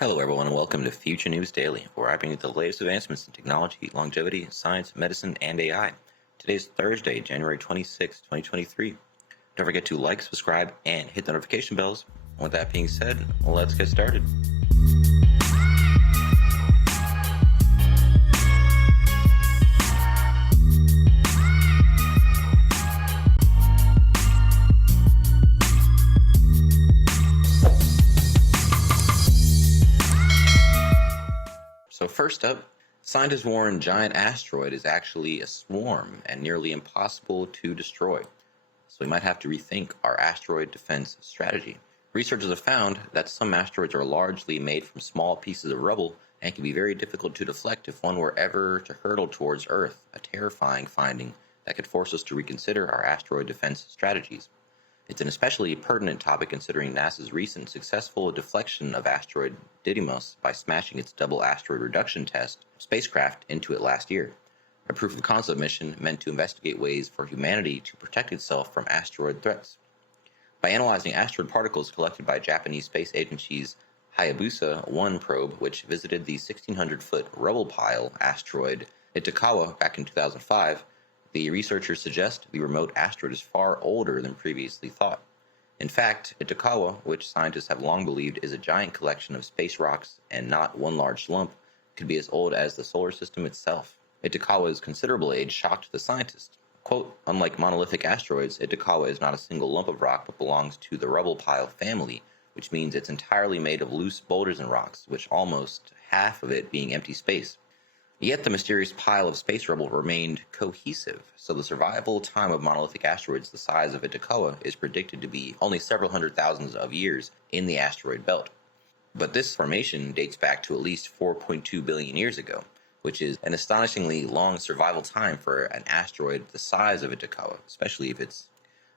Hello, everyone, and welcome to Future News Daily, where I bring you the latest advancements in technology, longevity, science, medicine, and AI. Today is Thursday, January 26, 2023. Don't forget to like, subscribe, and hit the notification bells. With that being said, let's get started. So first up, scientists warn giant asteroid is actually a swarm and nearly impossible to destroy. So we might have to rethink our asteroid defense strategy. Researchers have found that some asteroids are largely made from small pieces of rubble and can be very difficult to deflect if one were ever to hurtle towards Earth, a terrifying finding that could force us to reconsider our asteroid defense strategies. It's an especially pertinent topic considering NASA's recent successful deflection of asteroid Didymos by smashing its double asteroid reduction test spacecraft into it last year, a proof of concept mission meant to investigate ways for humanity to protect itself from asteroid threats. By analyzing asteroid particles collected by Japanese space agency's Hayabusa 1 probe, which visited the 1,600-foot rubble pile asteroid Itokawa back in 2005, the researchers suggest the remote asteroid is far older than previously thought. In fact, Itokawa, which scientists have long believed is a giant collection of space rocks and not one large lump, could be as old as the solar system itself. Itokawa's considerable age shocked the scientists. Quote, unlike monolithic asteroids, Itokawa is not a single lump of rock but belongs to the rubble pile family, which means it's entirely made of loose boulders and rocks, with almost half of it being empty space. Yet the mysterious pile of space rubble remained cohesive, so the survival time of monolithic asteroids the size of Itokawa is predicted to be only several hundred thousands of years in the asteroid belt. But this formation dates back to at least 4.2 billion years ago, which is an astonishingly long survival time for an asteroid the size of Itokawa, especially if it's...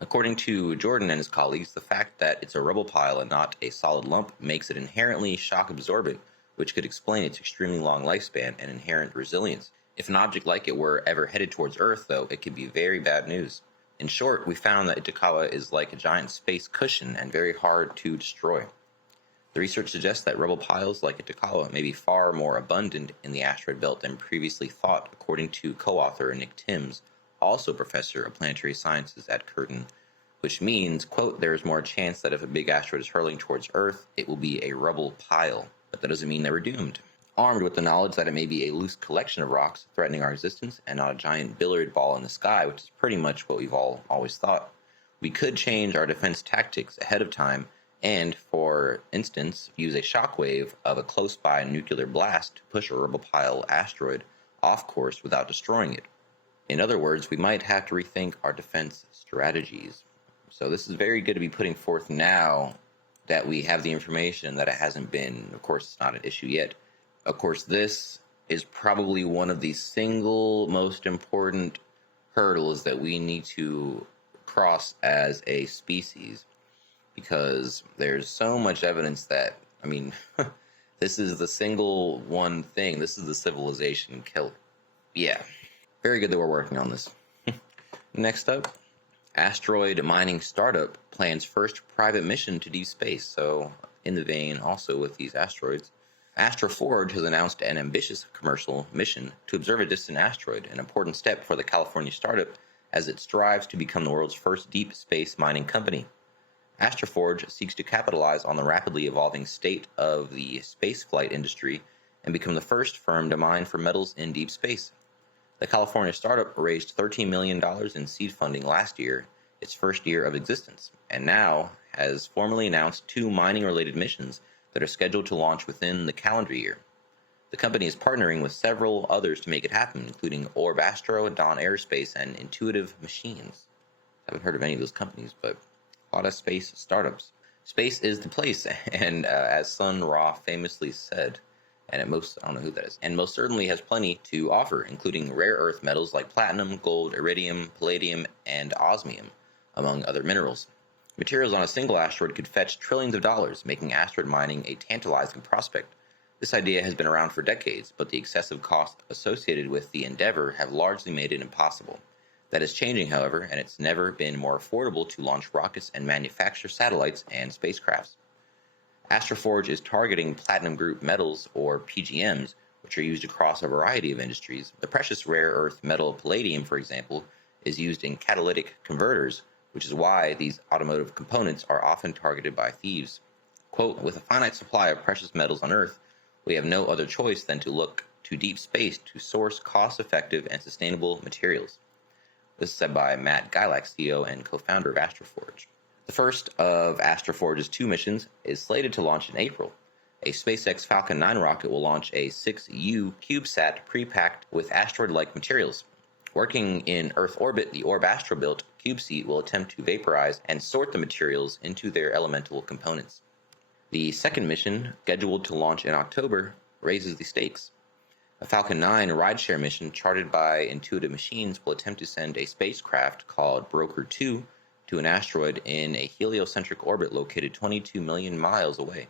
According to Jordan and his colleagues, the fact that it's a rubble pile and not a solid lump makes it inherently shock-absorbent, which could explain its extremely long lifespan and inherent resilience. If an object like it were ever headed towards Earth, though, it could be very bad news. In short, we found that Itokawa is like a giant space cushion and very hard to destroy. The research suggests that rubble piles like Itokawa may be far more abundant in the asteroid belt than previously thought, according to co-author Nick Timms, also professor of planetary sciences at Curtin, which means, quote, there is more chance that if a big asteroid is hurtling towards Earth, it will be a rubble pile. But that doesn't mean that we're doomed. Armed with the knowledge that it may be a loose collection of rocks threatening our existence and not a giant billiard ball in the sky, which is pretty much what we've always thought, we could change our defense tactics ahead of time and, for instance, use a shockwave of a close-by nuclear blast to push a rubble pile asteroid off course without destroying it. In other words, we might have to rethink our defense strategies. So this is very good to be putting forth now that we have the information that it hasn't been. Of course, it's not an issue yet. Of course, this is probably one of the single most important hurdles that we need to cross as a species, because there's so much evidence that, this is the single one thing. This is the civilization killer. Yeah, very good that we're working on this. Next up, Asteroid-Mining startup plans first private mission to deep space. So, in the vein also with these asteroids, Astroforge has announced an ambitious commercial mission to observe a distant asteroid, an important step for the California startup as it strives to become the world's first deep space mining company. Astroforge seeks to capitalize on the rapidly evolving state of the spaceflight industry and become the first firm to mine for metals in deep space. The California startup raised $13 million in seed funding last year, its first year of existence, and now has formally announced 2 mining-related missions that are scheduled to launch within the calendar year. The company is partnering with several others to make it happen, including Orb Astro, Dawn Aerospace, and Intuitive Machines. I haven't heard of any of those companies, but a lot of space startups. Space is the place, and as Sun Ra famously said, I don't know who that is, and most certainly has plenty to offer, including rare earth metals like platinum, gold, iridium, palladium, and osmium, among other minerals. Materials on a single asteroid could fetch trillions of dollars, making asteroid mining a tantalizing prospect. This idea has been around for decades, but the excessive costs associated with the endeavor have largely made it impossible. That is changing, however, and it's never been more affordable to launch rockets and manufacture satellites and spacecrafts. Astroforge is targeting platinum group metals, or PGMs, which are used across a variety of industries. The precious rare earth metal palladium, for example, is used in catalytic converters, which is why these automotive components are often targeted by thieves. Quote, with a finite supply of precious metals on Earth, we have no other choice than to look to deep space to source cost-effective and sustainable materials. This is said by Matt Gilak, CEO and co-founder of Astroforge. The first of Astroforge's 2 missions is slated to launch in April. A SpaceX Falcon 9 rocket will launch a 6U CubeSat pre-packed with asteroid-like materials. Working in Earth orbit, the Orb Astro-built CubeSat will attempt to vaporize and sort the materials into their elemental components. The second mission, scheduled to launch in October, raises the stakes. A Falcon 9 rideshare mission chartered by Intuitive Machines will attempt to send a spacecraft called Broker 2 to an asteroid in a heliocentric orbit located 22 million miles away.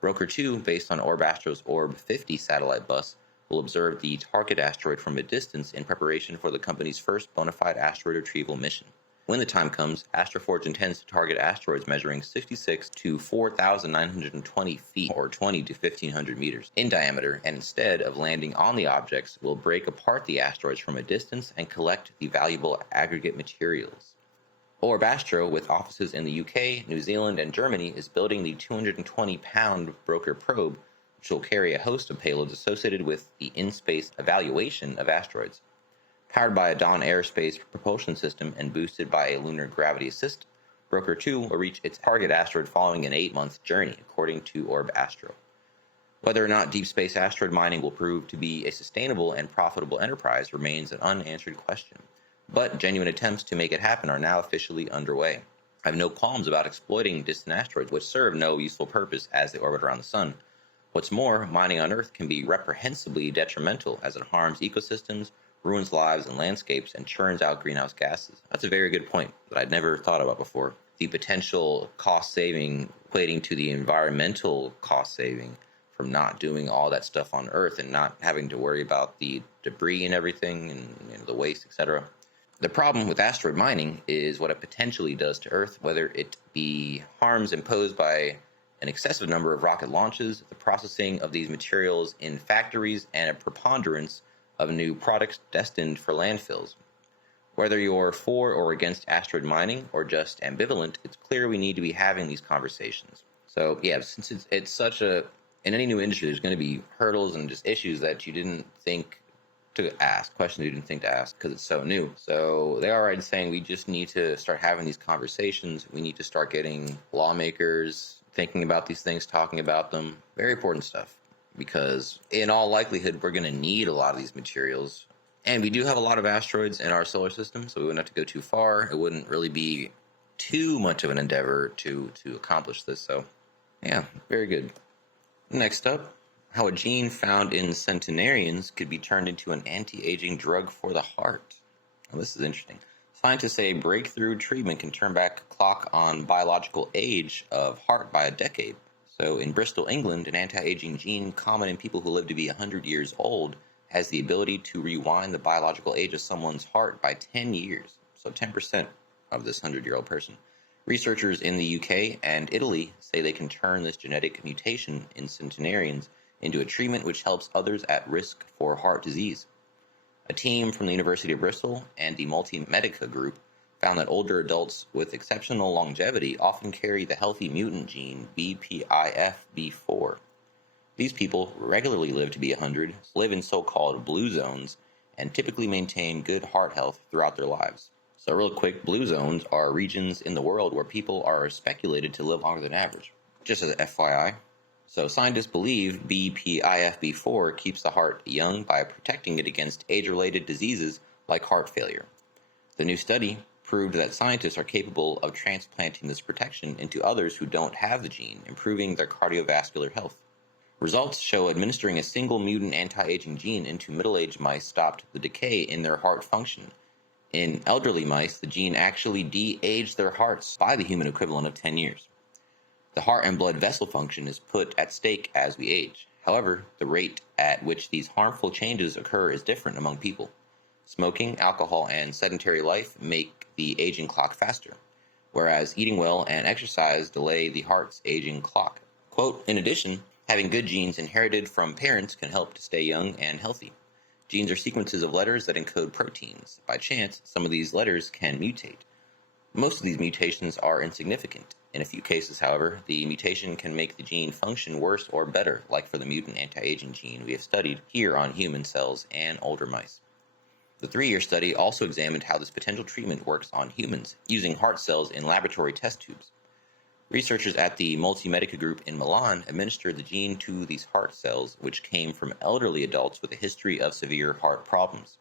Broker 2, based on Orb Astro's Orb 50 satellite bus, will observe the target asteroid from a distance in preparation for the company's first bona fide asteroid retrieval mission. When the time comes, Astroforge intends to target asteroids measuring 66 to 4,920 feet, or 20 to 1,500 meters, in diameter, and instead of landing on the objects, will break apart the asteroids from a distance and collect the valuable aggregate materials. Orb Astro, with offices in the UK, New Zealand, and Germany, is building the 220-pound Broker probe, which will carry a host of payloads associated with the in-space evaluation of asteroids. Powered by a Dawn aerospace propulsion system and boosted by a lunar gravity assist, Broker 2 will reach its target asteroid following an 8-month journey, according to Orb Astro. Whether or not deep space asteroid mining will prove to be a sustainable and profitable enterprise remains an unanswered question, but genuine attempts to make it happen are now officially underway. I have no qualms about exploiting distant asteroids which serve no useful purpose as they orbit around the Sun. What's more, mining on Earth can be reprehensibly detrimental as it harms ecosystems, ruins lives and landscapes, and churns out greenhouse gases. That's a very good point that I'd never thought about before. The potential cost saving equating to the environmental cost saving from not doing all that stuff on Earth and not having to worry about the debris and everything and the waste, etc. The problem with asteroid mining is what it potentially does to Earth, whether it be harms imposed by an excessive number of rocket launches, the processing of these materials in factories, and a preponderance of new products destined for landfills. Whether you're for or against asteroid mining or just ambivalent, it's clear we need to be having these conversations. So yeah, since it's such a, in any new industry, there's going to be hurdles and just issues that you didn't think to ask, questions you didn't think to ask because it's so new. So they are right saying we just need to start having these conversations. We need to start getting lawmakers thinking about these things, talking about them. Very important stuff, because in all likelihood, we're going to need a lot of these materials. And we do have a lot of asteroids in our solar system, so we wouldn't have to go too far. It wouldn't really be too much of an endeavor to accomplish this. So yeah, very good. Next up, how a gene found in centenarians could be turned into an anti-aging drug for the heart. Well, this is interesting. Scientists say a breakthrough treatment can turn back a clock on biological age of heart by a decade. So in Bristol, England, an anti-aging gene common in people who live to be 100 years old has the ability to rewind the biological age of someone's heart by 10 years. So 10% of this 100-year-old person. Researchers in the UK and Italy say they can turn this genetic mutation in centenarians into a treatment which helps others at risk for heart disease. A team from the University of Bristol and the Multimedica group found that older adults with exceptional longevity often carry the healthy mutant gene BPIFB4. These people regularly live to be 100, live in so-called blue zones, and typically maintain good heart health throughout their lives. So real quick, blue zones are regions in the world where people are speculated to live longer than average. Just as an FYI. So scientists believe BPIFB4 keeps the heart young by protecting it against age-related diseases like heart failure. The new study proved that scientists are capable of transplanting this protection into others who don't have the gene, improving their cardiovascular health. Results show administering a single mutant anti-aging gene into middle-aged mice stopped the decay in their heart function. In elderly mice, the gene actually de-aged their hearts by the human equivalent of 10 years. The heart and blood vessel function is put at stake as we age. However, the rate at which these harmful changes occur is different among people. Smoking, alcohol, and sedentary life make the aging clock faster, whereas eating well and exercise delay the heart's aging clock. Quote, in addition, having good genes inherited from parents can help to stay young and healthy. Genes are sequences of letters that encode proteins. By chance, some of these letters can mutate. Most of these mutations are insignificant. In a few cases, however, the mutation can make the gene function worse or better, like for the mutant anti-aging gene we have studied here on human cells and older mice. The 3-year study also examined how this potential treatment works on humans, using heart cells in laboratory test tubes. Researchers at the Multimedica group in Milan administered the gene to these heart cells, which came from elderly adults with a history of severe heart problems.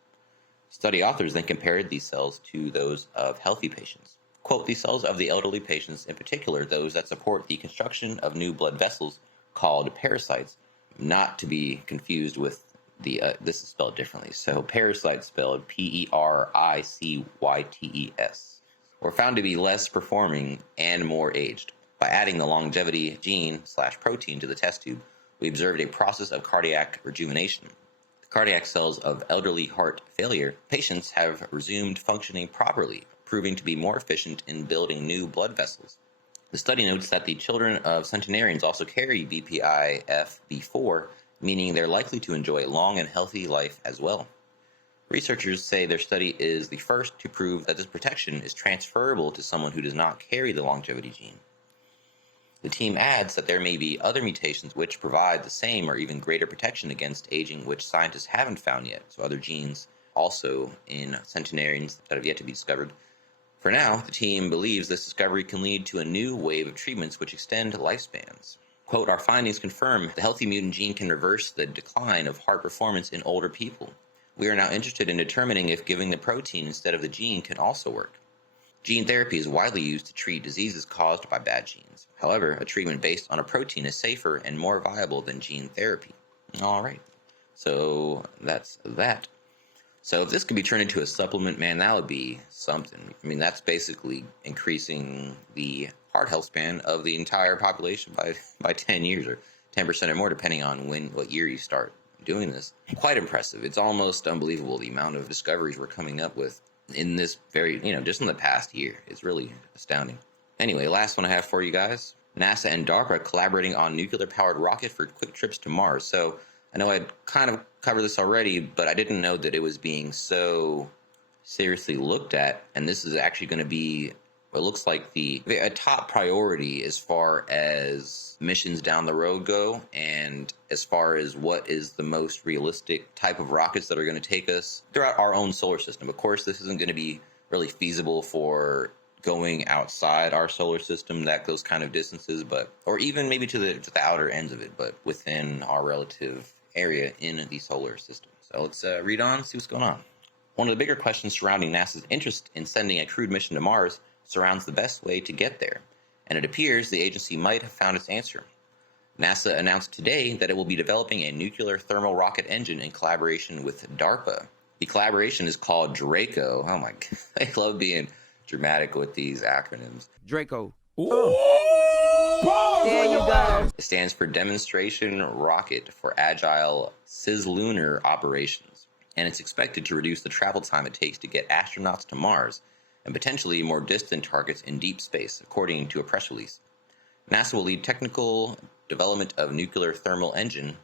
Study authors then compared these cells to those of healthy patients. Quote, the cells of the elderly patients, in particular those that support the construction of new blood vessels called pericytes, not to be confused with this is spelled differently, so pericytes spelled Pericytes, were found to be less performing and more aged. By adding the longevity gene/protein to the test tube, we observed a process of cardiac rejuvenation. The cardiac cells of elderly heart failure patients have resumed functioning properly, proving to be more efficient in building new blood vessels. The study notes that the children of centenarians also carry BPIFB4, meaning they're likely to enjoy a long and healthy life as well. Researchers say their study is the first to prove that this protection is transferable to someone who does not carry the longevity gene. The team adds that there may be other mutations which provide the same or even greater protection against aging, which scientists haven't found yet, so other genes also in centenarians that have yet to be discovered. For now, the team believes this discovery can lead to a new wave of treatments which extend lifespans. Quote, our findings confirm the healthy mutant gene can reverse the decline of heart performance in older people. We are now interested in determining if giving the protein instead of the gene can also work. Gene therapy is widely used to treat diseases caused by bad genes. However, a treatment based on a protein is safer and more viable than gene therapy. All right, so that's that. So if this could be turned into a supplement, man, that would be something. I mean, that's basically increasing the heart health span of the entire population by 10 years or 10% or more, depending on what year you start doing this. Quite impressive. It's almost unbelievable the amount of discoveries we're coming up with in this just in the past year. It's really astounding. Anyway, last one I have for you guys. NASA and DARPA collaborating on nuclear-powered rocket for quick trips to Mars. So I know I'd kind of covered this already, but I didn't know that it was being so seriously looked at, and this is actually going to be what looks like a top priority as far as missions down the road go, and as far as what is the most realistic type of rockets that are going to take us throughout our own solar system. Of course, this isn't going to be really feasible for going outside our solar system those kind of distances, or even maybe to the outer ends of it, but within our relative area in the solar system. So let's read on, see what's going on. One of the bigger questions surrounding NASA's interest in sending a crewed mission to Mars surrounds the best way to get there, and it appears the agency might have found its answer. NASA announced today that it will be developing a nuclear thermal rocket engine in collaboration with DARPA. The collaboration is called DRACO. Oh my God, I love being dramatic with these acronyms. Draco. There you go. It stands for Demonstration Rocket for Agile Cislunar Operations, and it's expected to reduce the travel time it takes to get astronauts to Mars and potentially more distant targets in deep space, according to a press release. NASA will lead technical development of nuclear thermal engine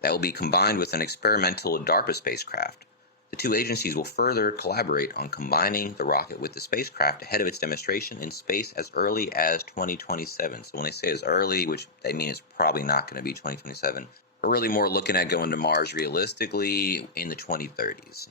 that will be combined with an experimental DARPA spacecraft. The two agencies will further collaborate on combining the rocket with the spacecraft ahead of its demonstration in space as early as 2027. So when they say as early, which they mean it's probably not going to be 2027, we're really more looking at going to Mars realistically in the 2030s.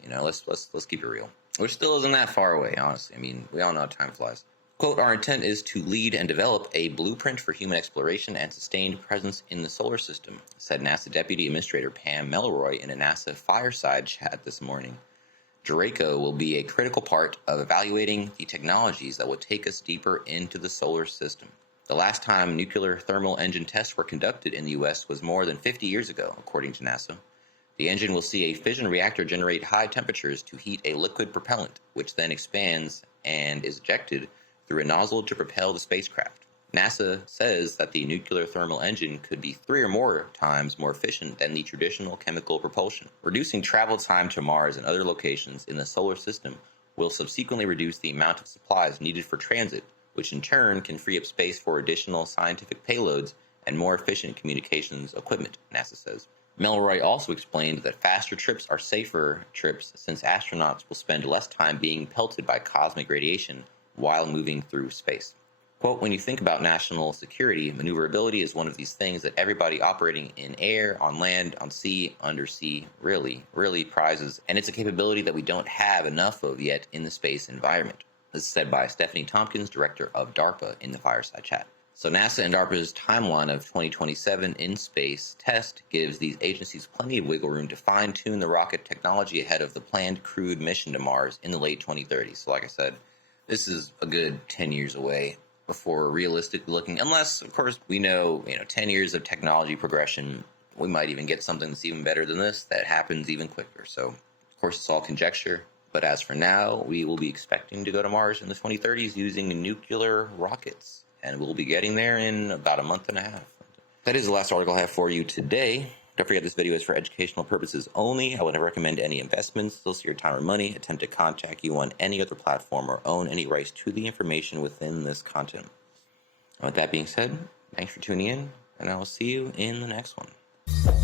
Let's keep it real. Which still isn't that far away, honestly. I mean, we all know how time flies. Quote, our intent is to lead and develop a blueprint for human exploration and sustained presence in the solar system, said NASA Deputy Administrator Pam Melroy in a NASA fireside chat this morning. DRACO will be a critical part of evaluating the technologies that will take us deeper into the solar system. The last time nuclear thermal engine tests were conducted in the U.S. was more than 50 years ago, according to NASA. The engine will see a fission reactor generate high temperatures to heat a liquid propellant, which then expands and is ejected through a nozzle to propel the spacecraft. NASA says that the nuclear thermal engine could be 3 or more times more efficient than the traditional chemical propulsion. Reducing travel time to Mars and other locations in the solar system will subsequently reduce the amount of supplies needed for transit, which in turn can free up space for additional scientific payloads and more efficient communications equipment, NASA says. Melroy also explained that faster trips are safer trips since astronauts will spend less time being pelted by cosmic radiation while moving through space. Quote, when you think about national security, maneuverability is one of these things that everybody operating in air, on land, on sea, undersea really prizes, and it's a capability that we don't have enough of yet in the space environment. This is said by Stephanie Tompkins, director of DARPA, in the Fireside Chat. So NASA and DARPA's timeline of 2027 in-space test gives these agencies plenty of wiggle room to fine-tune the rocket technology ahead of the planned crewed mission to Mars in the late 2030s. So like I said, this is a good 10 years away before realistically looking, unless, of course, we know 10 years of technology progression, we might even get something that's even better than this that happens even quicker. So, of course, it's all conjecture. But as for now, we will be expecting to go to Mars in the 2030s using nuclear rockets. And we'll be getting there in about a month and a half. That is the last article I have for you today. Don't forget this video is for educational purposes only. I would never recommend any investments, solicit your time or money, attempt to contact you on any other platform, or own any rights to the information within this content. And with that being said, thanks for tuning in, and I will see you in the next one.